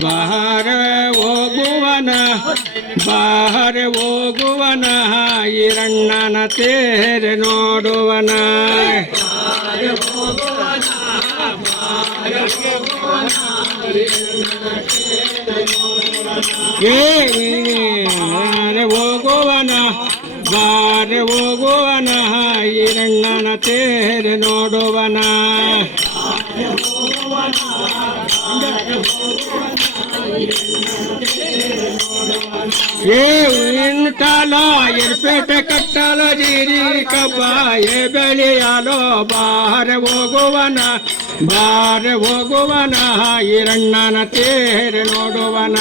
ಬಾರೆ ಹೋಗುವನ ಬಾರೆ ಹೋಗುವನ ಈರಣ್ಣನ ತೇರೆ ನೋಡುವನ ಬಾರೆ ಹೋಗುವನ ಬಾರೆ ಹೋಗುವನ ಈರಣ್ಣನ ತೇರೆ ನೋಡುವನ ఇంటాల ఎర్పేట కట్టాల జీరి కబ్బాయే ಬೆಳೆಯಲೋ ಬಾರೆ ಹೋಗುವನ ಈರಣ್ಣನ ತೇರೆ ನೋಡುವನ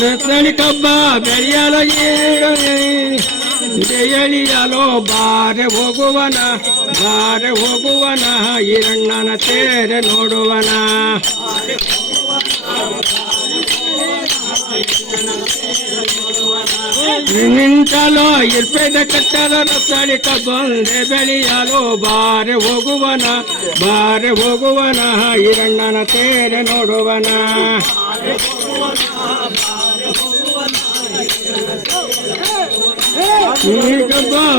ರತ್ನಳಿ ಕಬ್ಬ ಬೆಳೆಯಲು ಎಳಿಯಲೋ ಬಾರೆ ಹೋಗುವನ ಈರಣ್ಣನ ತೇರೆ ನೋಡುವನ ನಿಂತಲೋ ಇರ್ಪೇದ ಕಟ್ಟಲ ರತ್ತಳಿಕ ಬಂದೆ ಬೆಳೆಯಲೋ ಬಾರೆ ಹೋಗುವನ ಈರಣ್ಣನ ತೇರೆ ನೋಡುವನ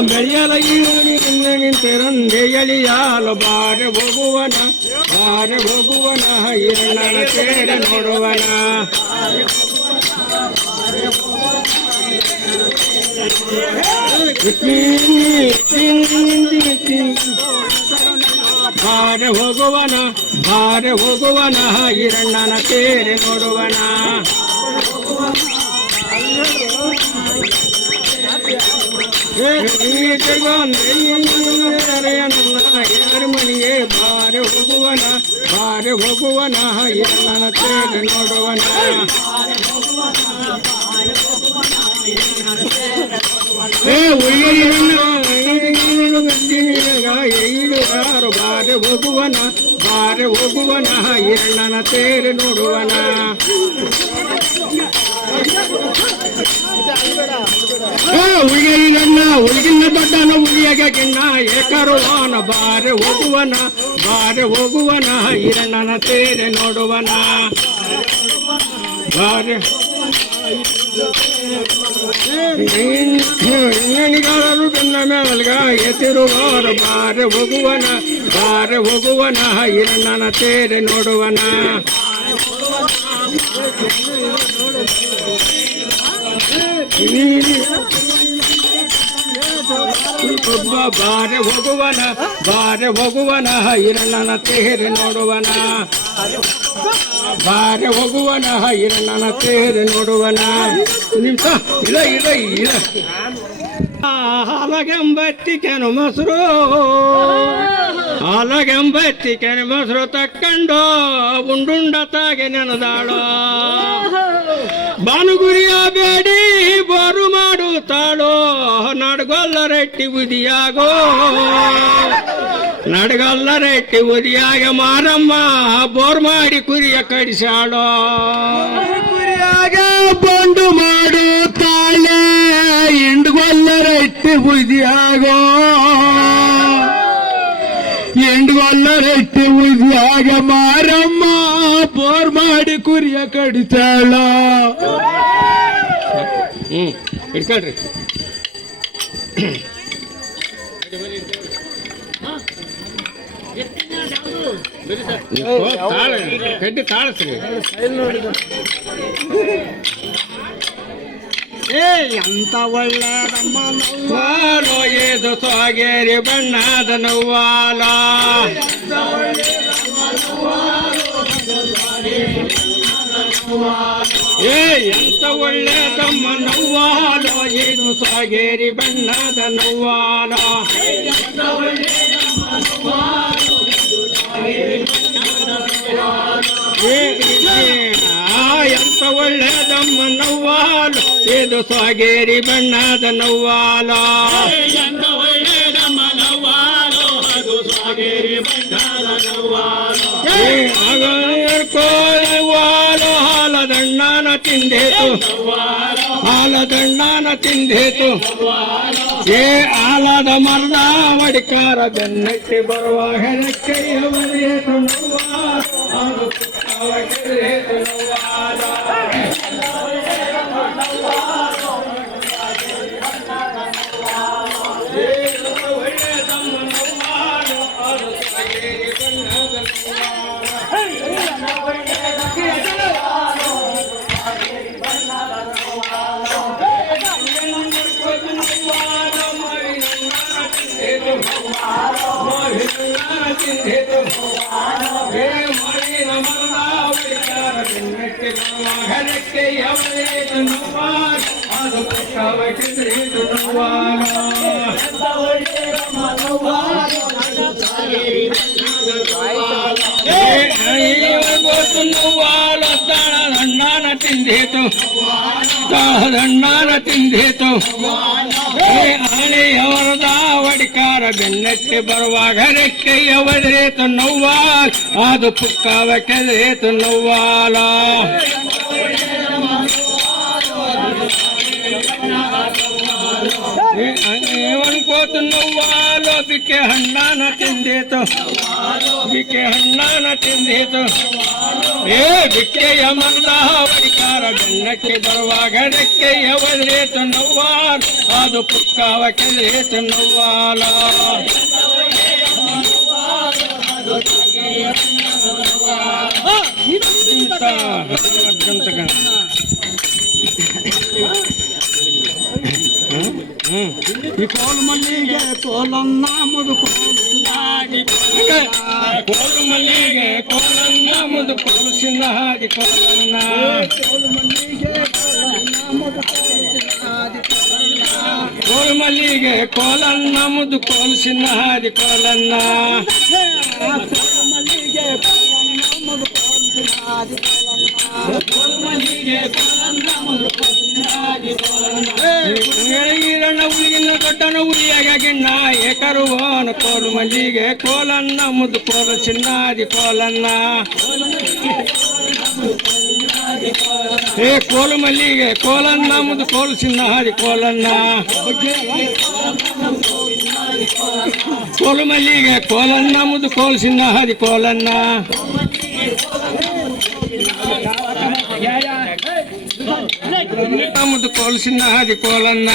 ಬೆಳೆಯಲ ನಿಂತಿರಂದೆ ಎಳಿಯಾಲು ಬಾರೆ ಹೋಗುವನ ಈರಣ್ಣನ ತೇರೆ ನೋಡುವನ ಬಾರೆ ಹೋಗುವನ ಈರಣ್ಣನ ತೇರೆ ನೋಡುವನ ಮನೆಯೇ ಬಾರೆ ಹೋಗುವನ ಈರಣ್ಣನ ತೇರೆ ನೋಡುವನ ಬಾರೆ ಹೋಗುವನ ಈರಣ್ಣನ ತೇರೆ ನೋಡುವನ ಹುಡುಗಿನ ದೊಡ್ಡನ ಹುಲಿಯಾಗ ಗಿಣ್ಣ ಏಕರುವಾನ ಬಾರೆ ಹೋಗುವನ ಈರಣ್ಣನ ತೇರೆ ನೋಡುವನ ಬಾರೆ ಇನ್ನಣಿಗಾರರು ಕನ್ನ ಮೇಲ್ಗ ಎತ್ತಿರುವರು ಬಾರೆ ಹೋಗುವನ ಈರಣ್ಣನ ತೇರೆ ನೋಡುವನ ಬಾರೆ ಹೋಗುವನ ಈರಣ್ಣನ ತೇರೆ ನೋಡುವನ ಬಾರೆ ಹೋಗುವನ ಈರಣ್ಣನ ತೇರೆ ನೋಡುವನ ನಿಮಿಷ ಇಲ್ಲ ಹಾಲಗೆಂಬತ್ತಿಕೆನು ಮೊಸರು ತಕ್ಕಂಡು ಉಂಡುಂಡ ತಾಗೆ ನೆನದಾಳೋ ಬಾನುಗುರಿಯ ಬೇಡಿ ಬೋರು ಮಾಡುತ್ತಾಳೋ ನಡ್ಗೊಲ್ಲ ರೆಟ್ಟಿ ಉದಿಯಾಗ ಮಾರಮ್ಮ ಬೋರ್ ಮಾಡಿ ಕುರಿಯ ಕಡಿಸಾಳೋ ಕುರಿಯಾಗ ಬಂಡು ಮಾಡುತ್ತಾಳೆ ಎಂಡುಗೊಲ್ಲ ರೆಟ್ಟಿ ಉದಿಯಾಗ ಮಾರಮ್ಮ ಬೋರ್ ಮಾಡಿ ಕುರಿಯ ಕಡಿತಾಳ ಇಟ್ಕೊಳ್ರಿ ಕಡ್ಡಿ ತಾಳಸ್ರಿ ಎಂತ ಒಳ್ಳೆದಮ್ಮ ನೋವಾಲೋ ಏದು ಸಾಗೇರಿ ಬಣ್ಣದ ನೋವಾಲ ಎಂತ ಒಳ್ಳೆದಮ್ಮ ನೋವಾಲೋ ಏದು ಸಾಗೇರಿ ಬಣ್ಣದ ನೋವಾಲ ಎಂತ ಒಳ್ಳೆದಮ್ಮ ನವ್ವಾಲು ಇದು ಸಾಗೇರಿ ಬಣ್ಣದ ನವ್ವಾಲ ಎಂತ ಒಳ್ಳೆದಮ್ಮ ನವ್ವಾಲು ಅದು ಸಾಗೇರಿ ಬಣ್ಣದ ನವ್ವಾಲ ಕೋವಾಲು ಹಾಲದಂಡ ಆಲದಣ್ಣನ ತಿಂದೇತು ಆಲದಣ್ಣನ ತಿಂದೇತು ಏ ಆಲದ ಮರದ ವಡಿಕಾರ ಬೆನ್ನಕ್ಕೆ ಬರುವ ಹೆಣಕ್ಕೆ ಅವರೇತು ನೋವ ಅದು ಅವರೇತು ನೋವಾದ ಹೆಣಕ್ಕೆ ಅವರೇತು ನೋವಾದ ಅದು ಪುಟ್ಟವಕ್ಕೆದು ನೋವಾದ ಗೊತ್ತು ನೋವಾಲ ತಾಳದಣ್ಣನ ತಿಂದೇತು ತಾಳದಣ್ಣನ ತಿಂದೇತು ಆನೆಯವರದ ವಡಿಕಾರ ಬೆನ್ನಕ್ಕೆ ಬರುವಾಗ ರೆಕ್ಕೆಯವರೇತು ನೋವಾಲ ಅದು ಪುಕ್ಕವಕ್ಕೆದು ನೋವಾಲ ಅನ್ಕೋತು ನೋವಾಲು ಬಿಕ್ಕೆ ಹಣ್ಣಾನ ತಿಂದೇತು ಬಿಕ್ಕೆ ಹಣ್ಣಾನ ತಿಂದೇತು ಏ ಬಿಕ್ಕೆಯ ಮರದ ವಡಿಕಾರ ಬೆನ್ನಕ್ಕೆ ಬರುವಾಗ ರೆಕ್ಕೆಯ ಒದರೇತು ನೋವಾಲ ಅದು ಪುಕ್ಕವಕ್ಕೆದು ನೋವಾಲ ಈ ಕೋಲು ಮಲ್ಲಿಗೆ ಕೋಲನ್ನ ಮುದು ಕೋಲು ಮಲ್ಲಿಗೆ ಕೋಲನ್ನ ಮುದು ಕೋಲಿಸಿನ ಹಾಗೆ ಕೋಲನ್ನ ಕೋಲು ಮಲ್ಲಿಗೆ ಕೋಲನ್ನ ಮುದು ಕೋಲಿಸಿನ ಹಾಗೆ ಕೋಲನ್ನ ಈರಣ್ಣ ಹುಲಿಗಿನ ದೊಡ್ಡನ ಹುಲಿಯಾಗ ಗಿಣ್ಣ ಏಕರುವನು ಕೋಲು ಮಲ್ಲಿಗೆ ಕೋಲನ್ನ ಮುದ್ದು ಕೋಲು ಚಿನ್ನಾದಿ ಕೋಲನ್ನ ಏ ಕೋಲು ಮಲ್ಲಿಗೆ ಕೋಲನ್ನ ಮುದ್ದು ಕೋಲು ಚಿನ್ನಾದಿ ಕೋಲನ್ನ ಕೋಲು ಮಲ್ಲಿಗೆ ಕೋಲನ್ನ ಮುದ್ದು ಕೋಲು ಚಿನ್ನಾದಿ ಕೋಲನ್ನ ಮುದ್ದು ಕೋಲ್ಸಿನ ಹಾದಿ ಕೋಲನ್ನ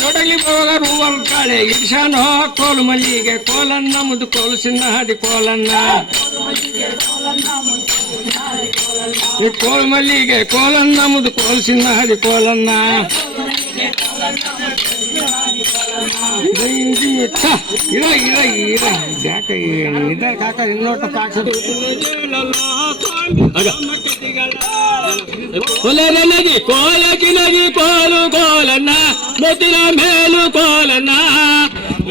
ಜೊಡಲಿ ಹೋಗ ರೂವಲ್ ಕಾಳೆ ಇರ್ಷಾನೋ ಕೋಲು ಮಲ್ಲಿಗೆ ಕೋಲನ್ನ ಮುದ್ದು ಕೋಲ್ಸಿನ ಹಾದಿ ಕೋಲನ್ನ ಕೋಲು ಮಲ್ಲಿಗೆ ಕೋಲನ್ನ ಮುದ್ದು ಕೋಲ್ಸಿನ ಹಾದಿ ಕೋಲನ್ನ ಕಾಕ ಇನ್ನೋಟ ನದಿ ಕೋಲಕಿ ನದಿ ಕೋಲು ಕೋಲನ್ನ ಮುತ್ತಿನ ಮೇಲು ಕೋಲನ್ನ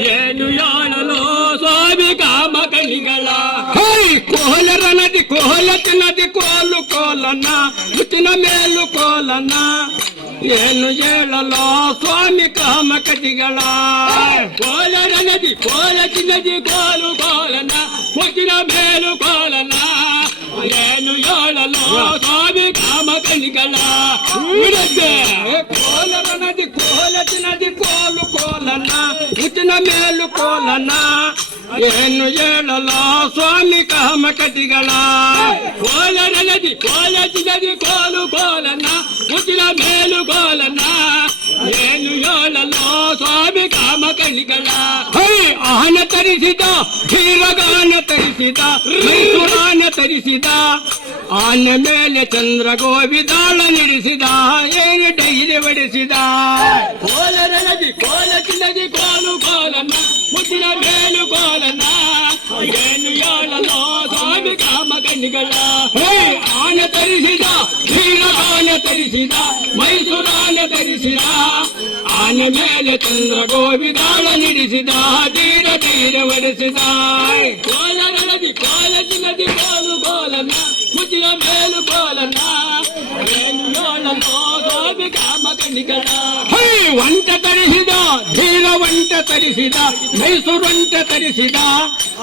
ಏನು ಹೇಳಲು ಸ್ವಾಮಿ ಕಾಮ ಕಣಿಗಳ ಕೋಲರ ನದಿ ಕೋಲಕಿ ನದಿ ಕೋಲು ಕೋಲನ್ನ ಮುತ್ತಿನ ಮೇಲು ಕೋಲನ್ನ ಏನು ಹೇಳಲು ಸ್ವಾಮಿ ಕಾಮ ಕಟಿಗಳ ಕೋಲರ ನದಿ ಕೋಲಕಿ ನದಿ ಕೋಲು ಕೋಲನ್ನ ಮುತ್ತಿನ ಮೇಲು ಕೋಲನ್ನ ಏನು ಹೇಳಲು ಸ್ವಾಮಿ ಕಾಮ ಕಣಿಗಳ ಕೋಲರ ನದಿ ಕೋಲಕಿ ನದಿ ಕೋಲು ಕೋಲನ್ನ ಮುತ್ತಿನ ಮೇಲು ಕೋಲನ್ನ ಏನು ಹೇಳಲು ಸ್ವಾಮಿ ಕಾಮ ಕಟಿಗಳ ಕೋಲರ ನದಿ ಕೋಲಕಿ ನದಿ ಕೋಲು ಕೋಲನ್ನ ಮುತ್ತಿನ ಮೇಲು ಕೋಲನ್ನ ಏನು ಹೇಳಲು ಸ್ವಾಮಿ ಕಾಮ ಕಣಿಗಳ ಆನ ತರಿಸಿದ ಧೀರಗಾನ ತರಿಸಿದ ಮೈಸೂರಾನ ತರಿಸಿದ ಆನ ಮೇಲೆ ಚಂದ್ರ ಗೋವಿದಾಳ ನಡೆಸಿದ ಏನು ಡೈರಿ ಬಡಿಸಿದ ಕೋಲರ ನದಿ ಕೋಲಕಿ ನದಿ ಕೋಲು ಕೋಲನ್ನ ಮುತ್ತಿನ ಮೇಲು ಕೋಲನ್ನ ಏನು ಹೇಳಲು ಸ್ವಾಮಿ ಕಾಮ ಕಣಿಗಳ ಆನ ತರಿಸಿದ ಧೀರಗಾನ ತರಿಸಿದ ಮೈಸೂರಾನ ತರಿಸಿದ ಆನೆ ಮೇಲೆ ಚಂದ್ರ ಗೋವಿದಾಳ ನಡೆಸಿದ ಧೀರ ಧೀರ ಒಡೆಸಿದ ಕೋಲರ ನದಿ ಕೋಲಕಿ ನದಿ ಕೋಲು ಕೋಲನ್ನ ಮುತ್ತಿನ ಮೇಲು ಕೋಲನ್ನ ಏನು ಹೇಳಲು ಸ್ವಾಮಿ ಕಾಮ ಕಣಿಗಳ ಒಂಟ ತರಿಸಿದ ಧೀರ ಒಂಟ ತರಿಸಿದ ಮೈಸೂರಂತೆ ತರಿಸಿದ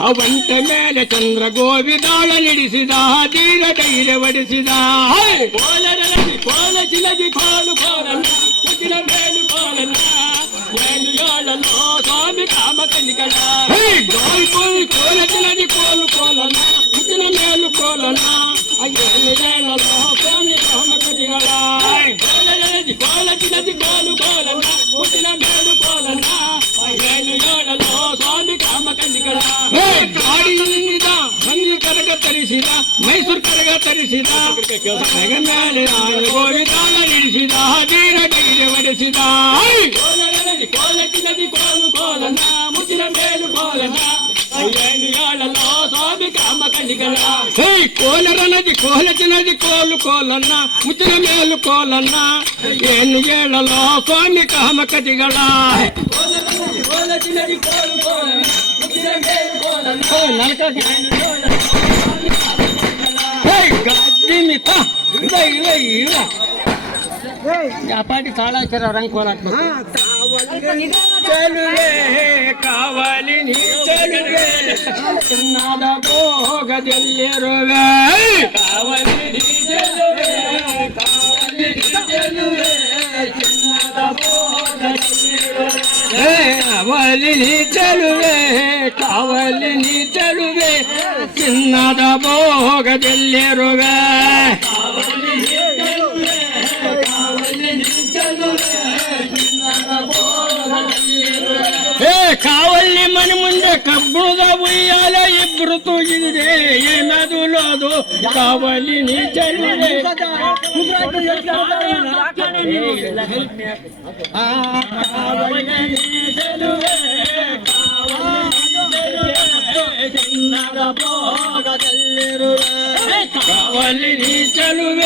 ಅವಂಟ ಮೇಲೆ ಚಂದ್ರ ಗೋವಿದಾಳ ನಿಡಿಸಿದ ಧೀರ ಧೈರ್ಯ ಒಡಿಸಿದ ಕೋಲ ಚಿಲಗಿ ಕೋಲು ಕೋಲನ್ನ ಮುಗಿಲ ಮೇಲು ಕೋಲನ್ನ ಏನು ಹೇಳಲು ಸ್ವಾಮಿ ಕಾಮ ಕಣ್ಣಿಗಳ ಕೋಲ ಚಿಲಗಿ ಕೋಲು ಕೋಲನ್ನ ಮುಗಿಲ ಮೇಲು ಕೋಲನ್ನ ಏನು ಹೇಳಲು ಸ್ವಾಮಿ ಕಾಮ ಕಣ್ಣಿಗಳ ಕೋಲ ಚಿಲಗಿ ಕೋಲು ಕೋಲನ್ನ ಮುಗಿಲ ಮೇಲು ಕೋಲನ್ನ ಏನು ಹೇಳಲು ಸ್ವಾಮಿ ಕಾಮ ಕಣ್ಣಿಗಳ ಕಾಡಿನಿಂದ ಮಂದಿ ಕರಗ ತರಿಸಿದ ಮೈಸೂರು ಕರಗ ತರಿಸಿದ ಮೇಲೆ ಗೋವಿದಾಳ ನಿಡಿಸಿದ ಧೀರ ಧೈರ್ಯ ಒಡಿಸಿದ ಕೋಲಕ್ಕೆ ನದಿ ಕೋಲು ಕೋಲನ್ನ ಮುಗಿಲ ಮೇಲು ಕೋಲನ್ನ ಏನು ಹೇಳಲು ಸ್ವಾಮಿ ಕಾಮ ಕಣ್ಣಿಗಳ ಕೋಲರ ನದಿ ಕೋಲಕ್ಕೆ ನದಿ ಕೋಲು ಕೋಲನ್ನ ಮುಗಿಲ ಮೇಲು ಕೋಲನ್ನ ಏನು ಹೇಳಲು ಸ್ವಾಮಿ ಕಾಮ ಕಟಿಗಳ ಕೋಲಕ್ಕೆ ನದಿ ಕೋಲು ಕೋಲನ್ನ ಮುಗಿಲ ಮೇಲು ಕೋಲನ್ನ ಗದ್ದಿಮಿತ ಪಾಟಿ ತಾಳ ಹಾಕ್ಯಾರ ಅವ್ರ ಹಂಗೆ ಕೋಲ ಚಲುವೆ ಕಾವಲಿ ನೀ ಚಲುವೆ ಚಿನ್ನದ ಭೋಗದಲ್ಲಿರುವೆ ಕಾವಲಿ ನೀ ಚಲುವೆ ಕಾವಲಿ ನೀ ಚಲುವೆ ಚಿನ್ನದ ಭೋಗದಲ್ಲಿರುವೆ ಕಾವಲಿ ನೀ ಚಲುವೆ ಕಾವಲಿ ನೀ ಚಲುವೆ ಚಿನ್ನದ ಭೋಗದಲ್ಲಿರುವೆ ಕಾವಲ್ಲಿ ಮನೆ ಮುಂದೆ ಕಬ್ಬುದ ಉಯ್ಯಾಲ ಇಬ್ರು ತೂಗಿದೆ ಏನದು ಕಾವಲಿ ನೀ ಚಲುವೆ ಕಾವಲಿ ನೀ ಚಲುವೆ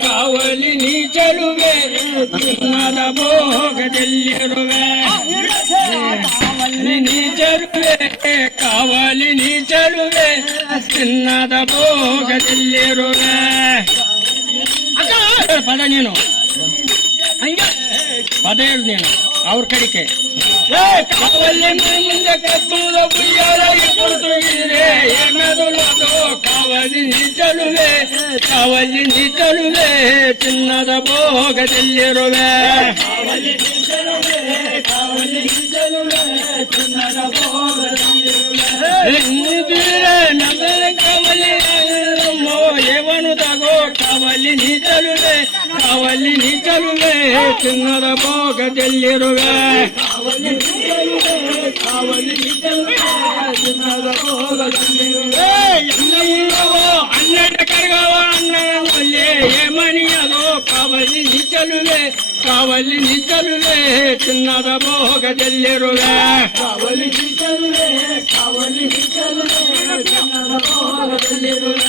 ಕಾವಲಿ ನೀ ಚಲುವೆ ಚಿನ್ನದ ಭೋಗದಲ್ಲಿರುವೆ ಕಾವಲಿ ನೀ ಚಲುವೆ ಕಾವಲಿ ನೀ ಚಲುವೆ ಚಿನ್ನದ ಭೋಗದಲ್ಲಿರುವೆ ಪದ ನೀನು ಹಂಗೆ ಪದ ಹೇಳು ನೀನು ಅವ್ರ ಕಡಿಕೆ ಕಾವಲಿ ಮುಂದೆ ಕಬ್ಬುದ ಉಯ್ಯಾಲ ಇಬ್ಬರು ತೂಗಿದೆ ಏನದು ಕಾವಲಿ ನೀ ಚಲುವೆ ಕಾವಲಿ ನೀ ಚಲುವೆ ಚಿನ್ನದ ಭೋಗದಲ್ಲಿರುವೆ ಕಾವಲಿ ನೀ ಚಲುವೆ ಕಾವಲಿ ನೀ ಚಲುವೆ ಚಿನ್ನದ ಭೋಗದಲ್ಲಿರುವೆ ನಗರ ಕಾವಲಿ ಏವನು ತಗೋ ಕಾವಲಿ ನೀ ಚಲುವೆ ಕಾವಲಿ ನೀ ಚಲುವೆ ಚಿನ್ನದ ಭೋಗದಲ್ಲಿರುವೆ ಕಾವಲಿ ನೀ ಚಲುವೆ ಕಾವಲಿ ನೀ ಚಲುವೆ ಚಿನ್ನದ ಭೋಗದಲ್ಲಿರುವೆ ಎನ್ನವುಳ್ಳವೋ ಹನ್ನೆರಡು ಕರ್ಗವ ಅಣ್ಣನಲ್ಲಿ ಮಣಿಯದೋ ಕಾವಲಿ ನೀ ಚಲುವೆ ಕಾವಲಿ ನೀ ಚಲುವೆ ಚಿನ್ನದ ಭೋಗದಲ್ಲಿರುವೆ ಕಾವಲಿ ನೀ ಚಲುವೆ ಕಾವಲಿ ನೀ ಚಲುವೆ ಚಿನ್ನದ ಭೋಗದಲ್ಲಿರುವೆ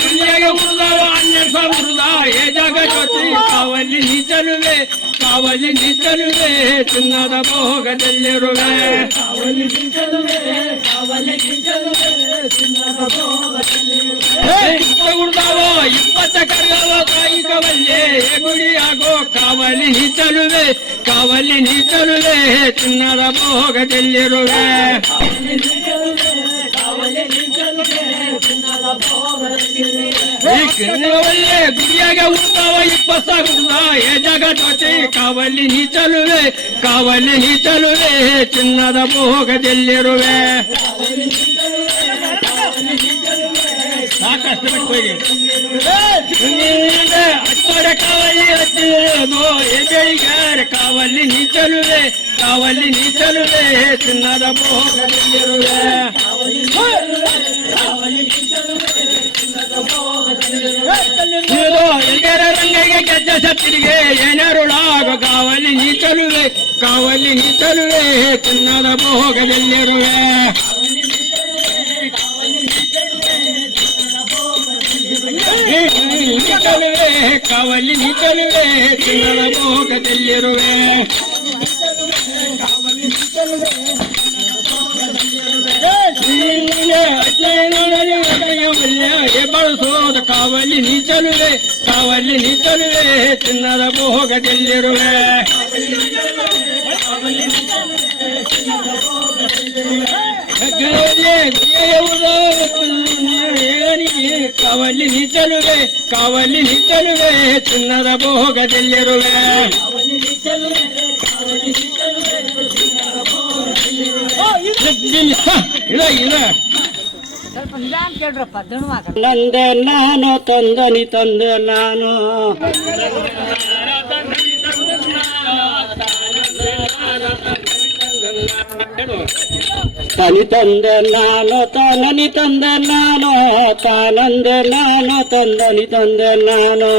ಇಲ್ಲಿಗೆ ಉಳಿದವ 12,000 ಏ ಜಗ ಜ್ಯೋತಿ ಕಾವಲಿ ನೀ ಚಲುವೆ ಕಾವಲಿ ನೀ ಚಲುವೆ ಚಿನ್ನದ ಭೋಗದಲ್ಲಿರುವೆ ಕಾವಲಿ ನೀ ಚಲುವೆ ಕಾವಲಿ ನೀ ಚಲುವೆ ಚಿನ್ನದ ಭೋಗದಲ್ಲಿರುವೆ ಉಳಿದವ 20 ಕರ್ಗವ ತಾಯಿ ಕವಲ್ಲೆ ಗುಡಿಯಾಗೋ ಕಾವಲಿ ನೀ ಚಲುವೆ ಕಾವಲಿ ನೀ ಚಲುವೆ ಚಿನ್ನದ ಭೋಗದಲ್ಲಿರುವೆ ಕಾವಲಿ ನೀ ಚಲುವೆ ಕಾವಲಿ ನೀ ಚಲುವೆ ಚಿನ್ನದ ಭೋಗದಲ್ಲಿರುವೆ ಗುಡಿಯಾಗ ಉಳಿದವ 20,000 ಏ ಜಗ ಜ್ಯೋತಿ ಕಾವಲಿ ನೀ ಚಲುವೆ ಕಾವಲಿ ನೀ ಚಲುವೆ ಚಿನ್ನದ ಭೋಗದಲ್ಲಿರುವೆ ಸಾಕಷ್ಟು ಬಿಟ್ಟು ಹೋಗಿ ಅಟ್ಟೋಡೆ ಕಾವಲಿ ಹಚ್ಚಿರೋದು ಎಜಳಿಗಾರ ಕಾವಲಿ ನೀ ಚಲುವೆ ಕಾವಲಿ ನೀ ಚಲುವೆ ಚಿನ್ನದ ಭೋಗದಲ್ಲಿರುವೆ ಎಲ್ಗರ ರಂಗಗೆ ಗೆಜ್ಜೆ ಸತ್ತಿರಿಗೆ ಏನಾರುಳಾಗ ಕಾವಲಿ ನೀ ಚಲುವೆ ಕಾವಲಿ ನೀ ಚಲುವೆ ಚಿನ್ನದ ಭೋಗದಲ್ಲಿರುವೆ ಚಲುವೆ ಕಾವಲಿ ನೀ ಚಲುವೆ ಚಿನ್ನದ ಭೋಗದಲ್ಲಿರುವೆ ಬಳಸೋದ ಕಾವಲಿ ನೀ ಚಲುವೆ ಕಾವಲಿ ನೀ ಚಲುವೆ ಚಿನ್ನದ ಭೋಗದಲ್ಲಿರುವೆ ಕಾವಲಿ ನಿಚ್ಚಲುವೆ ಚಿನ್ನದ ಭೋಗದಲ್ಲಿರುವೆ ನಂದ ನಾನು ತಂದನಿ ತಂದ ನಾನು ತನಿ ತಂದ ನಾನು ತಾನನಿ ತಂದ ನಾನು ತಾನಂದ ನಾನು ತಂದನಿ ತಂದ ನಾನು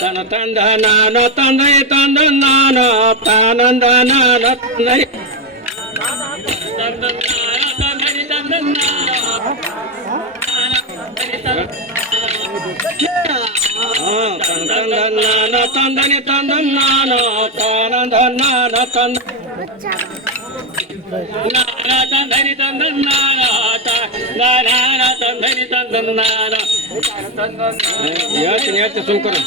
ತನ ತಂದ ನಾನು ತಂದನಿ ತಂದ ನಾನು ತಾನಂದ ನಾನು ತಂದನಿ ತಂದನ್ನಾನ ತಂದನಿ ತಂದನ್ನಾನ ತಾನಂದನ್ನಾನ ತಂದ ತಂದನಿ ತಂದನ್ನಾನ ನಾನ ತಂದನಿ ತಂದನ್ನಾನ ಹೇಳ್ತೀನಿ ಸುಮ್ಕರು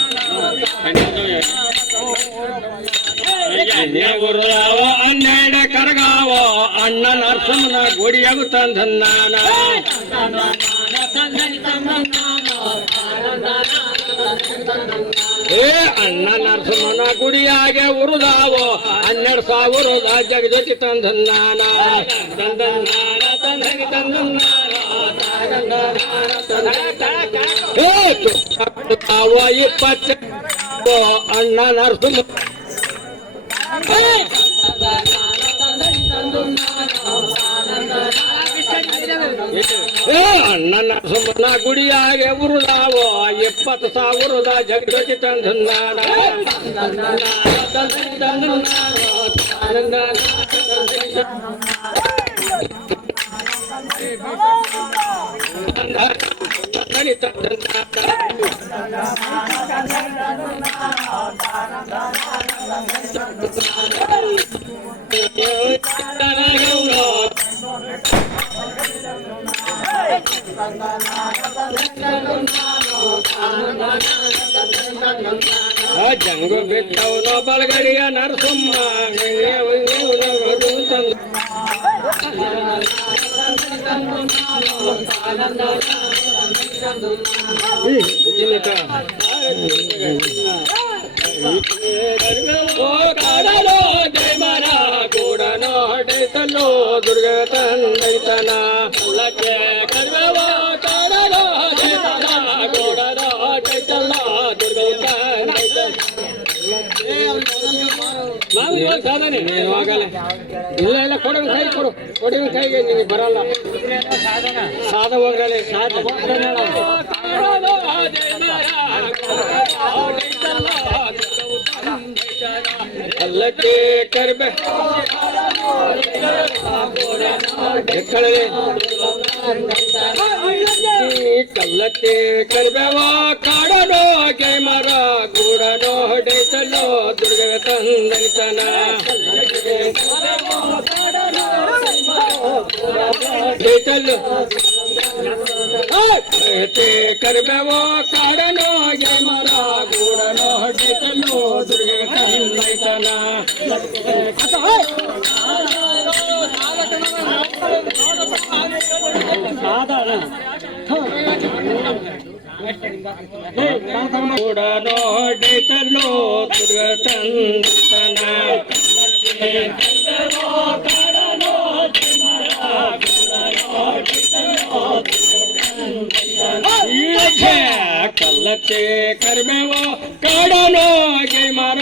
ಗುರುರಾವ ಹನ್ನೆರಡು ಕರಗಾವ ಅಣ್ಣ ನರಸಮ್ಮನ ಗುಡಿಯಾಗು ತಂದನ್ನಾನ ಅಣ್ಣ ನರಸಮ್ಮನ ಗುಡಿಯಾಗೆ ಉರುದಾವೋ 12,000 ಜಗಜತಿ ತಂದನ್ನಾನ ತಂದನ್ನಾನ ತಂದನಿ ತಂದನ್ನಾನ ತಾವ 20 ಅಣ್ಣ ನರಸಮ್ಮ ಅಣ್ಣ ನರಸಮ್ಮನ ಗುಡಿಯಾಗೆ ಉರುದಾವೋ 20,000 ಜಗಜತಿ ತಂದನ್ನಾನ ಜಂಗು ಬಿಟ್ಟವನು ಬಲಗಡಿಯ ನರಸಮ್ಮ ಕಾಡಲೋ ಜಯ ಮರ ಕೂಡ ನೋಡೈತಲ್ಲೋ ದುರ್ಗ ತಂದೈತನ ಕರ್ವೋ ಕಾಡಲೋ ಜಯ ಮರ ಕೂಡ ನೋಡೈತಲ್ಲ ದುರ್ಗ ಸಾಧನೆ ಇಲ್ಲ ಇಲ್ಲ ಕೊಡು ಕೈ ಕೊಡು ಕೊಡಿ ಕೈಗೆ ನಿನಗೆ ಬರಲ್ಲ ಸಾಧ ಹೋಗಲೇ ಅಲ್ಲಕ್ಕೆ ಕರ್ಬೆ ಕಲ್ಲಕ್ಕೆ ಕರ್ಬೇವ ಕಾಡನೋ ಗೆ ಮರ ಗೂಡನೋ ಹೊಡೆತಲೋ ದುರ್ಗ ತಂದೈತನ ಕರ್ಬೇವ ಕಾಡನೋ ಗೆ ಮರ ಗೂಡನೋ ಹೊಡೆತಲೋ ದುರ್ಗ ತಂದೈತನ ಕೂಡ ನೋಡಿತಲ್ಲೋ ದುರ್ಗ ತಂದನ ಕಲ್ಲತ್ತೆ ಕರ್ಮೇವೋ ಕಾಡನೋ ಗೆ ಮರ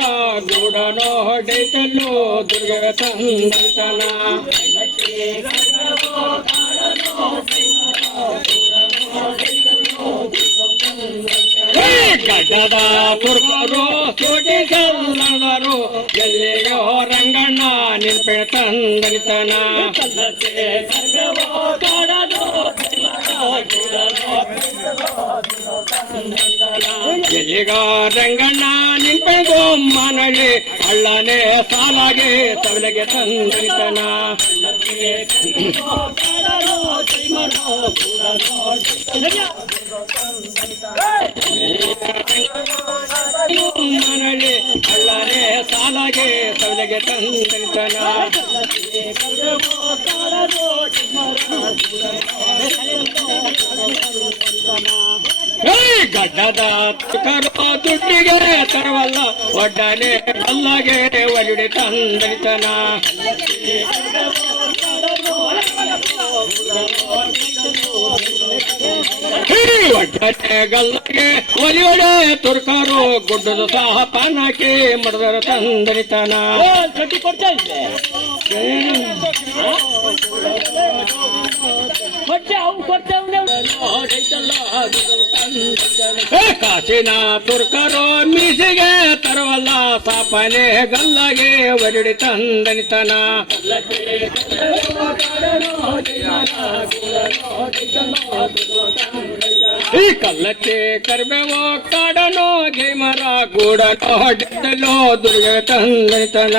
ಗೂಡನೋ ಹೊಡೆತಲ್ಲೋ ದುರ್ಗ ತಂದನ ಗಡ್ಡದ ತುರ್ಕರು ಸೋಟಿ ಸಲ್ಲದರು ಎಲ್ಲಿಯೋ ರಂಗಣ್ಣ ನಿಂಪೆ ತಂದನಿತನ ಎಲ್ಲಿಗ ರಂಗಣ್ಣ ನಿಂಪೆ ಗೋಮ್ಮನಳಿ ಅಳ್ಳನೆ ಸಾಲಾಗೆ ಸವಲಿಗೆ ತಂದನಿತನ ಮರಳಿ ಅಳ್ಳರೆ ಸಾಲಾಗೆ ಸೌಲೆಗೆ ತಂದನ ಗಡ್ಡದ ಕರೋ ದುಡ್ಡಿಗೆ ತರವಲ್ಲ ಒಡ್ಡನೆ ಅಲ್ಲಗೆ ಒಲಿಡಿ ತಂದನ ಒಡ್ಡನೆ ಗಲ್ಲಗೆ ಒಲಿಯೊಡೆ ತುರ್ಕಾರು ಗುಡ್ಡದ ಸಹ ಪಾನಕ್ಕೆ ಮಡದರ ತಂದನಿತನ ಕಾಸಿನ ತುರ್ಕರು ಮೀಸಿಗೆ ತರವಲ್ಲ ಸಾಪನೆ ಗಲ್ಲಗೆ ಒಲಿಡಿ ತಂದನಿತನ ಈ ಕಲ್ಲಕ್ಕೆ ಕರ್ಬೇವೋ ಕಾಡನೋ ಗೇಮರ ಗೂಡನೋ ಡೆದ್ದಲೋ ದುರ್ಗ ತಂದನಿತನ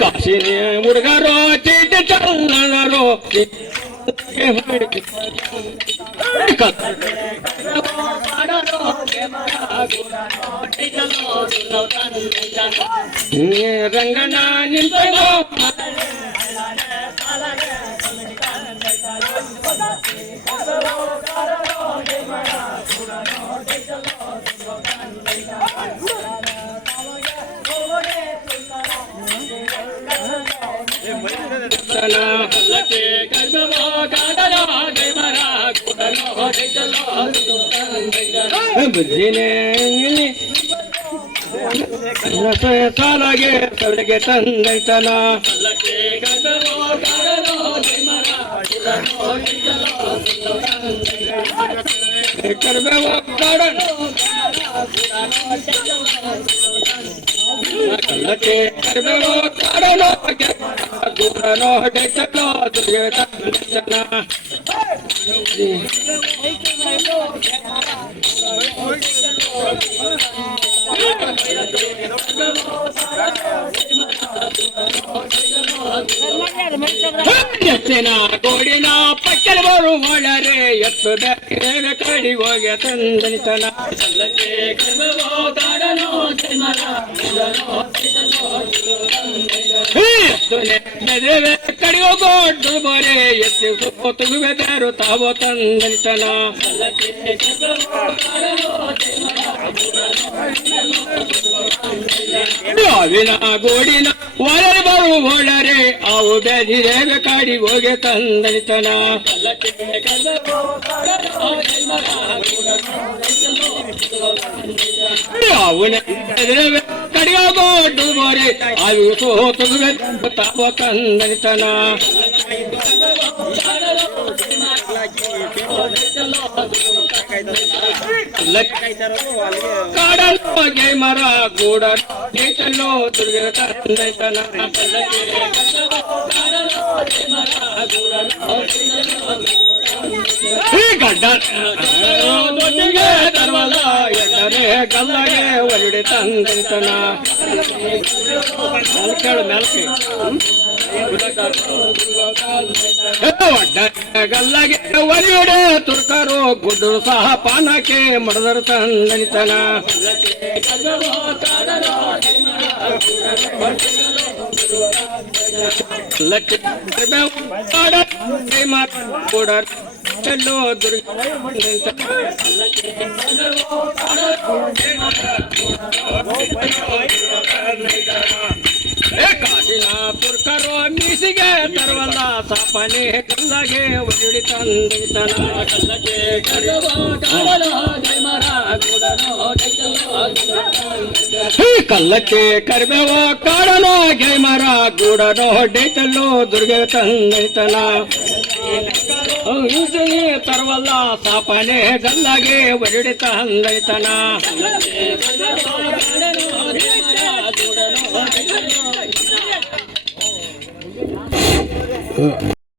ಕಾಶಿನ ಹುಡುಗರೋ ಚೀಟಿ ಚಲ್ಲರು ರಂಗನ ನಿಂತ ಸಾಲಾಗೆ ಸೌಲೆಗೆ ತಂದೈತನ ಕರ್ಬೇವು ಕಲ್ಲಕ್ಕೆ ಕರ್ಬೇವು ಕಾಡನೋ ಗೂಡನೋ ಡೆದ್ದಲೋ ದುರ್ಗ ತಂದೈತನ ಎತ್ತಿನ ಗೋಡಿನ ಪಕ್ಕದ ಬರು ಮಾಡರೆ ಎತ್ತು ಬೇರೆ ಕಡಿಗೆ ಹೋಗಿ ತಂದನಿತನ ಎತ್ತು ಕಡಿಗೆ ಹೋಗೋದು ಬರೇ ಎತ್ತಿ ಸೊಪ್ಪು ತುಗುವೆದಾರು ತಾವೋ ತಂದನಿತನ ಅವಿನ ಗೋಡಿನ ಒಳರೆ ಬರು ಹೊಳರೆ ಅವು ಬೆದಿರೆ ಕಾಡಿಗೆ ಹೋಗಿ ತಂದನಿತನ ಅವನ ಕಡಿಯೋದು ಬರೆ ಅವು ಸೋತುವೆ ತಾವೋ ತಂದನಿತನ ಕಾಡಲ್ಲೋ ಗೇ ಮರ ಗೂಡ ನೇಚಲ್ಲೋ ದುರ್ಗ ತಂದೈತನ ಗಡ್ಡ ದೊಡ್ಡಿಗೆ ತರವಲ್ಲ ಎಡ್ಡನೆ ಗಲ್ಲಗೆ ಒಲಿಡಿ ತಂದೈತನ ಮೇಲ್ಕೇಳು ಮೇಲ್ಕೆ ಒಡ್ಡ ಗಲ್ಲಗೆ ಒಲಿಯಡೆ ತುರ್ಕರು ಗುಡ್ಡು ಸಹ ಪಾನಕ್ಕೆ ಮಡದರ ತಂದನಿತನ ಚಲ್ಲೋ ದುರ್ಗ ಕಾಸಿನ ತುರ್ಕರು ಮೀಸಿಗೆ ತರವಲ್ಲ ಸಾಪನೆ ಗಲ್ಲಗೆ ಒಲಿಡಿ ತಂದನಿತನ ಕಲ್ಲಕ್ಕೆ ಕರ್ಬೇವೋ ಕಾಡನೋ ಗೇ ಮರ ಗೂಡನೋ ಡೆದ್ದಲೋ ದುರ್ಗ ತಂದನಿತನ ತರವಲ್ಲ ಸಾಪನೆ ಗಲ್ಲಗೆ ಒಲಿಡಿ ತಂದನಿತನ